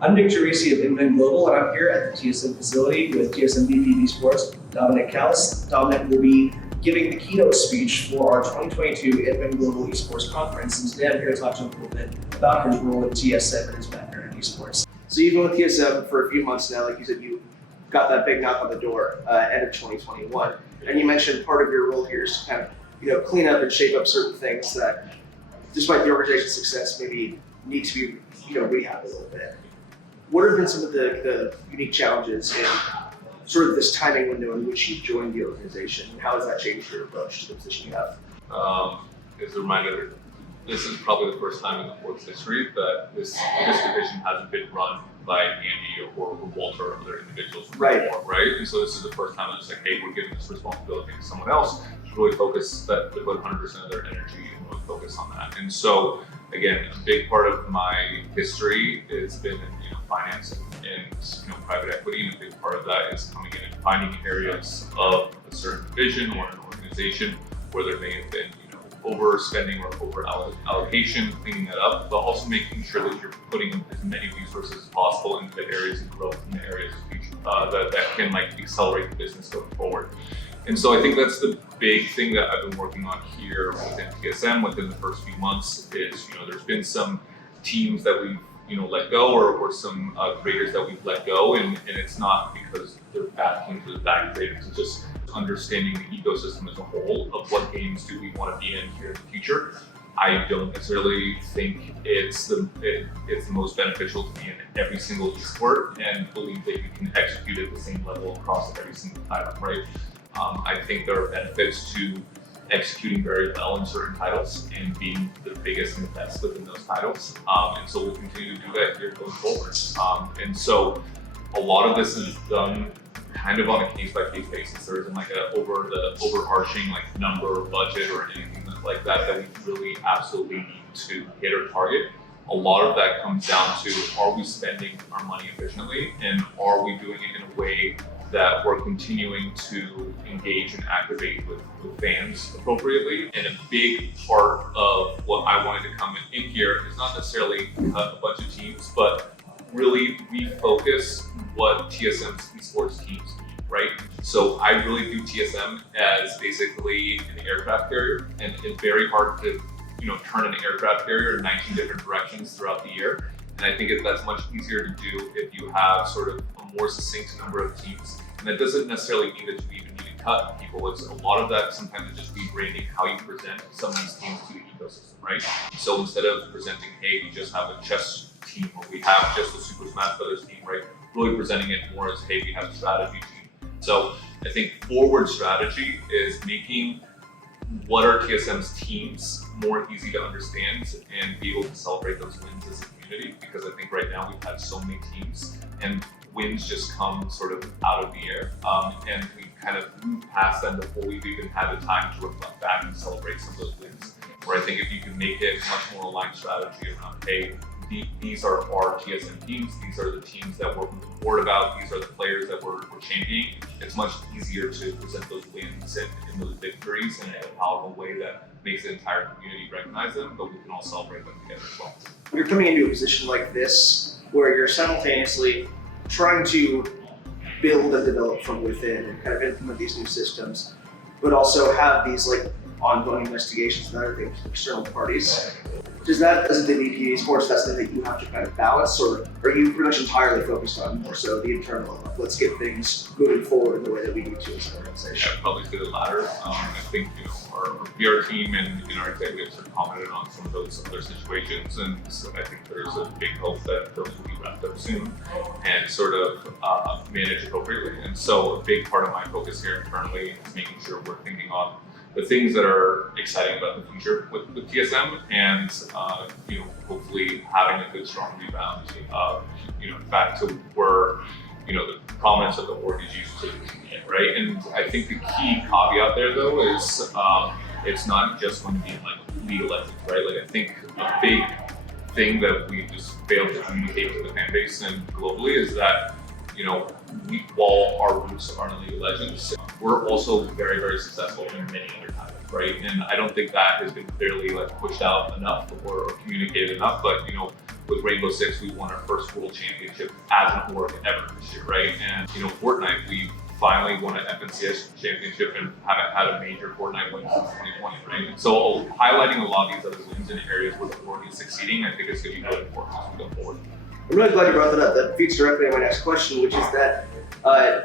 I'm Nick Geraci of Inven Global, and I'm here at the TSM facility with TSM VP of Esports, Dominic Kallas. Dominic will be giving the keynote speech for our 2022 Inven Global Esports Conference, and today I'm here to talk to him a little bit about his role at TSM and his background in esports. So you've been with TSM for a few months now. Like you said, you got that big knock on the door end of 2021, and you mentioned part of your role here is to kind of clean up and shape up certain things that, despite the organization's success, maybe need to be rehabbed a little bit. What have been some of the unique challenges in sort of this timing window in which you joined the organization, and how has that changed your approach to the position you have? As a reminder, this is probably the first time in the sports history that this division hasn't been run by Andy or Walter or other individuals Right. before, right? And so this is the first time it's like, hey, we're giving this responsibility to someone else to really focus, that to put 100% of their energy and really focus on that. And so, again, a big part of my history has been in finance and private equity, and a big part of that is coming in and finding areas of a certain division or an organization where there may have been overspending or over allocation, cleaning that up, but also making sure that you're putting as many resources as possible into the areas of growth and the areas of future that can accelerate the business going forward. And so I think that's the big thing that I've been working on here within TSM within the first few months is, there's been some teams that we've let go or some creators that we've let go, and it's not because they're bad teams or bad creators, it's just understanding the ecosystem as a whole of what games do we want to be in here in the future. I don't necessarily think it's the most beneficial to be in every single esport and believe that you can execute at the same level across every single title, right? I think there are benefits to executing very well in certain titles and being the biggest and the best within those titles. And so we'll continue to do that here going forward. And so a lot of this is done kind of on a case-by-case basis. There isn't overarching number or budget or anything like that we really absolutely need to hit or target. A lot of that comes down to, are we spending our money efficiently, and are we doing it in a way that we're continuing to engage and activate with fans appropriately. And a big part of what I wanted to come in here is not necessarily cut a bunch of teams, but really refocus what TSM's esports teams need, right? So I really view TSM as basically an aircraft carrier, and it's very hard to turn an aircraft carrier in 19 different directions throughout the year. And I think that's much easier to do if you have sort of a more succinct number of teams. And that doesn't necessarily mean that you even need to cut people. It's a lot of that sometimes is just rebranding how you present some of these teams to the ecosystem, right? So instead of presenting, hey, we just have a chess team or we have just a Super Smash Brothers team, right? Really presenting it more as, hey, we have a strategy team. So I think forward strategy is making what are TSM's teams more easy to understand and be able to celebrate those wins as a community, because I think right now we've had so many teams and wins just come sort of out of the air, and we kind of moved past them before we've even had the time to reflect back and celebrate some of those wins. Where I think if you can make it much more aligned strategy around, hey, these are our TSM teams, these are the teams that we're moving forward about, these are the players that we're championing, it's much easier to present those wins and those victories in a powerful way that makes the entire community recognize them, but we can all celebrate them together as well. When you're coming into a position like this, where you're simultaneously trying to build and develop from within and kind of implement these new systems, but also have these ongoing investigations and other things from external parties. Does that, as the VP of Esports, that's something that you have to kind of balance, or are you pretty much entirely focused on more so the internal of let's get things moving forward in the way that we need to as an organization? I'd probably say the latter. I think our PR team and our executives have commented on some of those other situations, and so I think there's a big hope that those will be wrapped up soon and sort of managed appropriately. And so a big part of my focus here internally is making sure we're thinking on the things that are exciting about the future with TSM, and hopefully having a good strong rebound back to where the prominence of the org is used to be, right? And I think the key caveat there though is it's not just going to be League of Legends, right? I think a big thing that we just failed to communicate to the fan base and globally is that while our roots are in League of Legends, we're also very, very successful in many other titles, right? And I don't think that has been clearly pushed out enough or communicated enough, but with Rainbow Six, we won our first world championship as an org ever this year, right? And Fortnite, we finally won an FNCS championship and haven't had a major Fortnite win since 2020, right? And so highlighting a lot of these other wins in areas where the org is succeeding, I think is going to be really important as we go forward. I'm really glad you brought that up. That feeds directly on my next question, which is that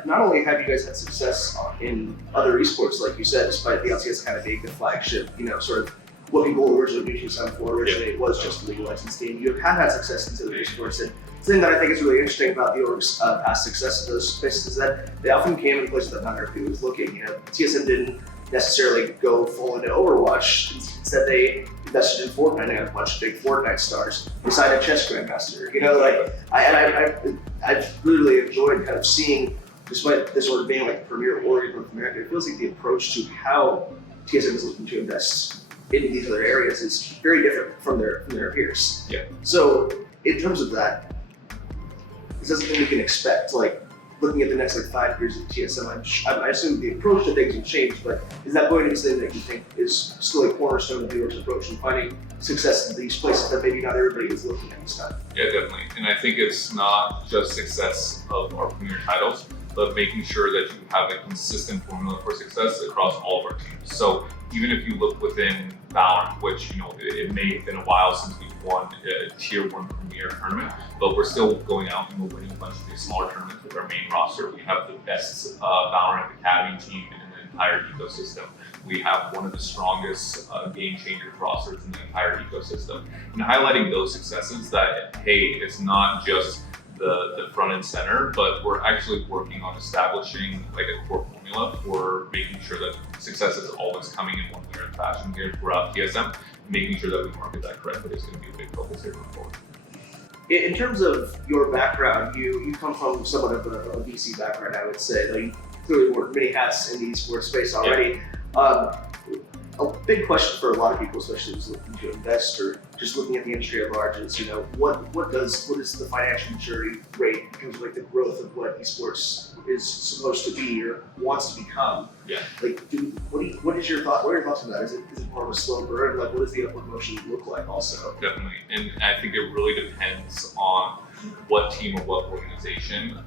not only have you guys had success in other esports, like you said, despite the LCS kind of being the flagship, sort of what people originally knew TSM for. Originally, it was just a league licensed team. You have had success in other esports, and the thing that I think is really interesting about the org's past success in those spaces is that they often came in places that not everybody was looking. TSM didn't necessarily go full into Overwatch. Instead, they invested in Fortnite and had a bunch of big Fortnite stars. They signed a chess grandmaster. I've really enjoyed kind of seeing, despite this org being like the premier org in North America, it feels like the approach to how TSM is looking to invest in these other areas is very different from their peers. Yeah. So in terms of that, is that something we can expect? Like looking at the next 5 years of TSM, I assume the approach to things will change, but is that going to be something that you think is still a cornerstone of the org's approach in finding success in these places that maybe not everybody is looking at this time? Yeah, definitely. And I think it's not just success of our premier titles, but making sure that you have a consistent formula for success across all of our teams. So even if you look within Valorant, which it may have been a while since we've won a tier 1 premier tournament, but we're still going out and we're winning a bunch of these smaller tournaments with our main roster. We have the best Valorant Academy team in the entire ecosystem. We have one of the strongest game changer rosters in the entire ecosystem. And highlighting those successes that, hey, it's not just the front and center, but we're actually working on establishing like a core formula for making sure that success is always coming in one way or fashion here throughout TSM, making sure that we market that correctly is going to be a big focus here going forward. In terms of your background, you come from somewhat of a VC background, I would say, though you clearly wore many hats in the esports space already. Yeah. A big question for a lot of people, especially those looking to invest or just looking at the industry at large, is what is the financial maturity rate in terms of like the growth of what esports is supposed to be or wants to become? Yeah. What is your thought? What are your thoughts on that? Is it more of a slow burn? Like, what does the upward motion look like? Also, definitely, and I think it really depends on what team or what organization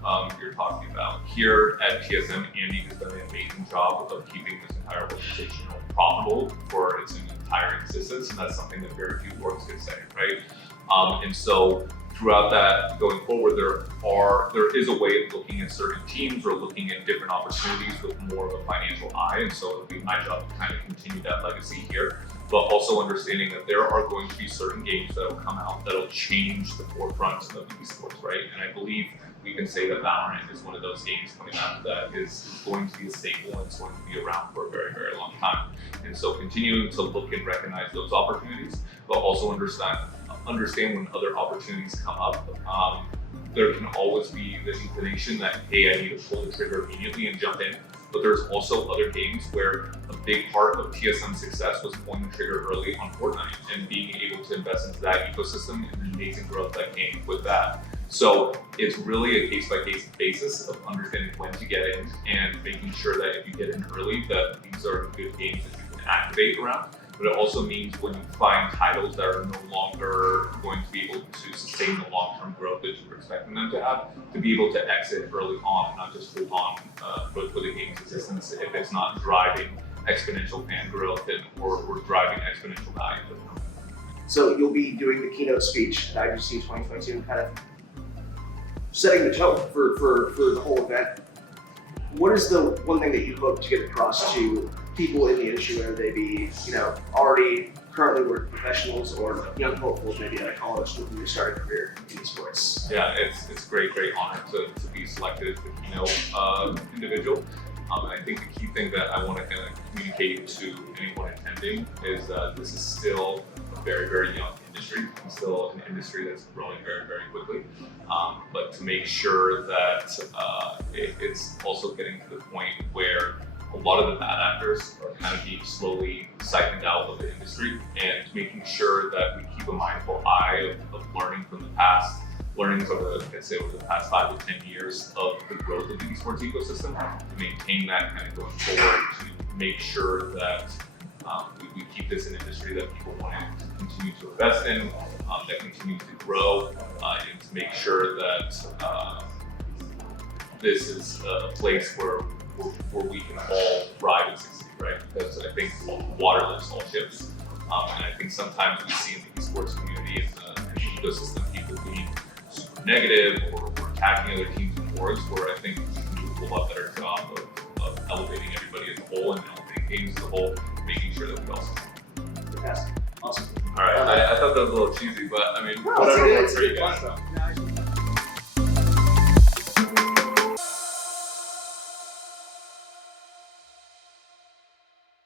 you're talking about. Here at TSM, Andy has done an amazing job of keeping this entire organization profitable for its entire existence, and that's something that very few orgs can say, right? And so throughout that, going forward, there is a way of looking at certain teams or looking at different opportunities with more of a financial eye, and so it'll be my job to kind of continue that legacy here, but also understanding that there are going to be certain games that will come out that'll change the forefront of esports, right? And I believe we can say that Valorant is one of those games coming out that is going to be a staple and it's going to be around for a very, very long time. And so continuing to look and recognize those opportunities, but also understand when other opportunities come up. There can always be the inclination that, hey, I need to pull the trigger immediately and jump in. But there's also other games where a big part of TSM's success was pulling the trigger early on Fortnite and being able to invest into that ecosystem and the amazing growth that came with that. So it's really a case-by-case basis of understanding when to get in and making sure that if you get in early, that these are good games that you can activate around. But it also means when you find titles that are no longer going to be able to sustain the long-term growth that you were expecting them to have, to be able to exit early on, not just hold on for the game's existence if it's not driving exponential fan growth or driving exponential value for the company. So you'll be doing the keynote speech at IGC 2022, kind of setting the tone for the whole event. What is the one thing that you hope to get across to people in the industry, whether they be, already currently working professionals or young hopefuls maybe at a college looking to start a career in esports? Yeah, it's a great honor to be selected as the keynote individual. I think the key thing that I want to kind of communicate to anyone attending is that this is still a very, very young industry. It's still an industry that's growing very, very quickly. But to make sure that it's also getting to the point where a lot of the bad actors are kind of being slowly siphoned out of the industry, and making sure that we keep a mindful eye of learning from the past, learnings over the past 5 to 10 years of the growth of the esports ecosystem, to maintain that kind of going forward, to make sure that we keep this an industry that people want to continue to invest in, that continue to grow, and to make sure that this is a place where we can all thrive and succeed, right? Because I think water lifts all ships, and I think sometimes we see in the esports community and the ecosystem people being super negative or attacking other teams and boards, where I think we can do a lot better job of elevating everybody as a whole and elevating games as a whole, making sure that we all succeed. Fantastic. Awesome. All right, I thought that was a little cheesy, but I mean, No, whatever it's works for you good guys. fun, though.